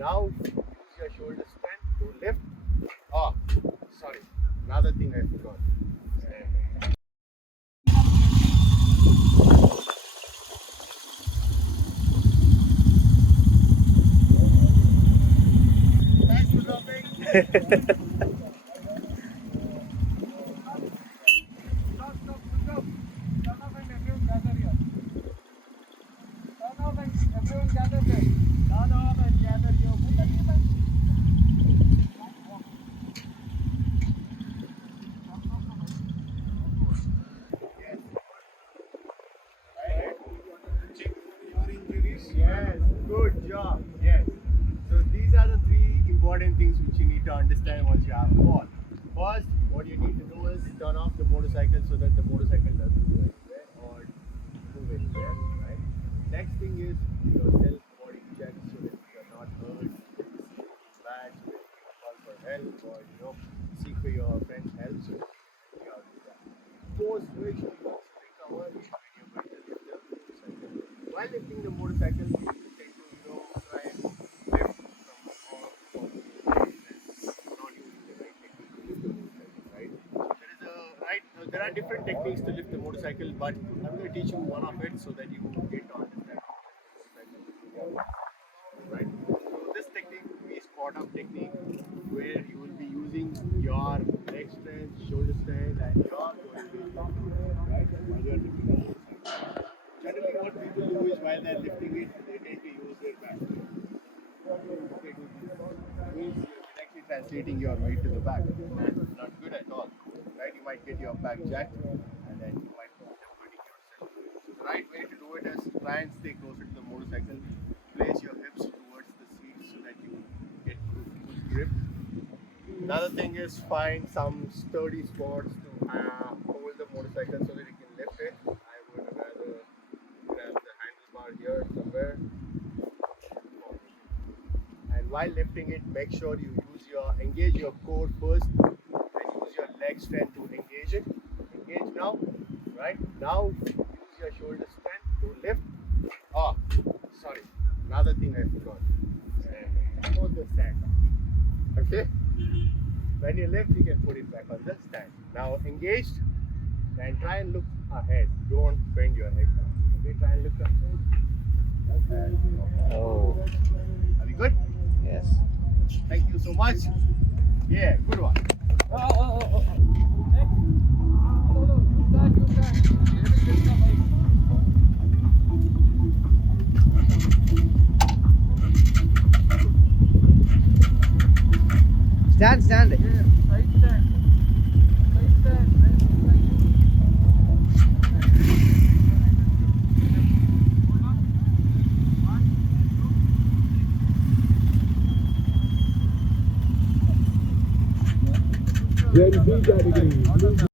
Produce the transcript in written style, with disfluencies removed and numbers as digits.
Now use your shoulder strength to lift. Oh, sorry. Another thing I forgot. Thanks for dropping. Everyone gather there. Turn off and gather your check your injuries. Yes, good job. Yes. So these are the three important things which you need to understand once you have a fall. First, what you need to do is turn off the motorcycle so that the motorcycle doesn't go anywhere or move anywhere. Right. Next thing is your self body check so that you are not hurt, bad, so that you can call for help or seek for your friend's help. So you have to do that. Post make sure you recover when you're going to lift the motorcycle. While lifting the motorcycle, you tend to try and lift from off from not using the right technique to lift the motorcycle, right? There are different techniques to lift the motorcycle, but I'm going to teach you one of it so that you get to understand right. So this technique is squat up technique where you will be using your leg strength, shoulder strength, and your right while you are lifting the motorcycle. Generally, what people do is while they are lifting it, they tend to use their back. They do this. It means you're actually translating your weight to the back. That's not good at all. Right? You might get your back jacked and then you might end up hurting yourself. So the right way to do it is try and stay closer to the motorcycle. Place your hips towards the seat so that you get good grip. Another thing is find some sturdy spots to hold the motorcycle so that you can lift it. I would rather grab the handlebar here somewhere. And while lifting it, make sure you engage your core first and use your leg strength to engage it. Engage now, right? Now use your shoulder strength to lift. Oh, sorry. Another thing I forgot. Hold the stand. Okay? When you lift, you can put it back on the stand. Now engaged and try and look ahead. Don't bend your head down. Okay, try and look ahead. Oh, Are we good? yes. Thank you so much. Yeah, good one. Stand, stand. Gen Z category.